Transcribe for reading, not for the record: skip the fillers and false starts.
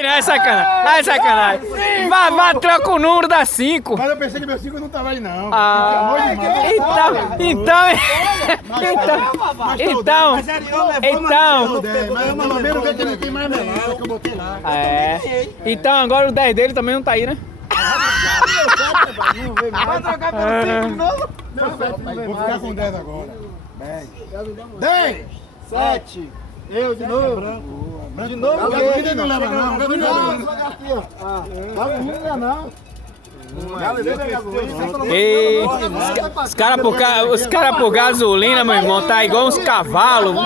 É sacanagem, é sacanagem. Vá, troca o número da 5. Mas eu pensei que meu 5 não tava aí, não. Ah, então. Mas o Malombeiro vê que ele tem mais melada que eu botei lá. Então agora o 10 dele também não tá aí, né? Vai trocar pelo 5 de novo? Vou ficar com 10 agora. 10! 7. Eu de novo. De novo? Ele não leva, não. E os cara por gasolina, meu irmão, tá igual uns cavalos.